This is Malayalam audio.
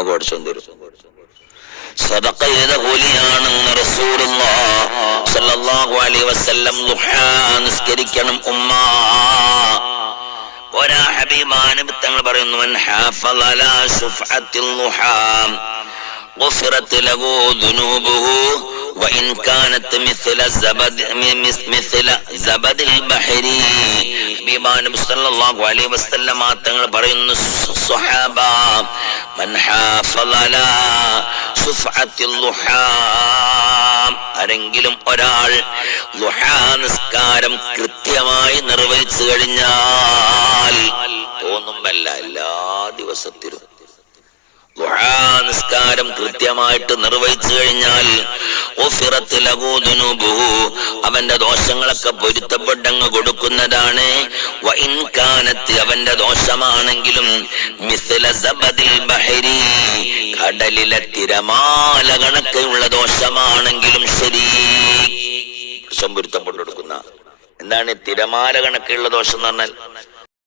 നമുക്ക് പഠിച്ചോണ്ട് തരും. സദഖ ചെയ്ത കൂലിയാണെന്ന് റസൂലുള്ളാഹി സ്വല്ലല്ലാഹു അലൈഹി വസല്ലം. ദുഹാ നിസ്കരിക്കണം ഉമ്മ. ഒരാ ഹബീബാനബി തങ്ങൾ പറയുന്നു, മൻ ഹാഫള അലാ ശുഫഅത്തിൽ ദുഹാ ഗുഫിറത് ലഹു ദുനൂബുഹു വഇൻ കാനത് മിസ്ല സബദിൽ ബഹരി. ഹബീബാനബി സ്വല്ലല്ലാഹു അലൈഹി വസല്ലം തങ്ങൾ പറയുന്നു, സ്വഹാബ, മൻ ഹാഫള അലാ ശുഫഅത്തിൽ ദുഹാ, ആരെങ്കിലും ഒരാൾ ദുഹാ നിസ്കാരം കൃത്യമായി നിർവഹിച്ചു കഴിഞ്ഞാൽ, തോന്നുമ്പല്ല എല്ലാ ദിവസത്തിലും ദുഹാ നിസ്കാരം കൃത്യമായിട്ട് നിർവഹിച്ചു കഴിഞ്ഞാൽ, അവന്റെ ദോഷങ്ങളൊക്കെ പൊരുത്തപ്പെട്ടങ്ങ് കൊടുക്കുന്നതാണ്. വഇൻ കാനത്ത്, അവന്റെ ദോഷമാണെങ്കിലും മിസ്ല സബദിൽ ബഹരി, കടലിലെ തിരമാല കണക്കുള്ള ദോഷമാണെങ്കിലും ശരി, പൊരുത്തപ്പെട്ടു കൊടുക്കുന്ന. എന്താണ് തിരമാല കണക്കുള്ള ദോഷം എന്ന് പറഞ്ഞാൽ?